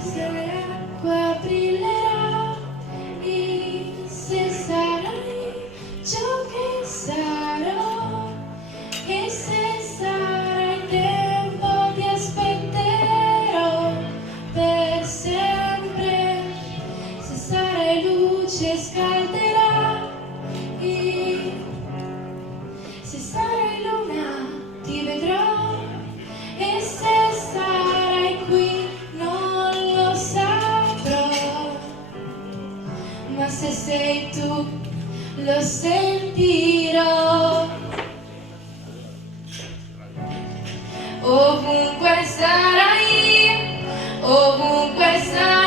se l'acqua brillerà, e se sarai ciò che sarò, e se sarai tempo ti aspetterò per sempre, se sarai luce scalderà, e se sarai luna ti vedrò, e se sarai qui non lo saprò, ma se sei tu lo sentirò. Ovunque sarai, ovunque sarai.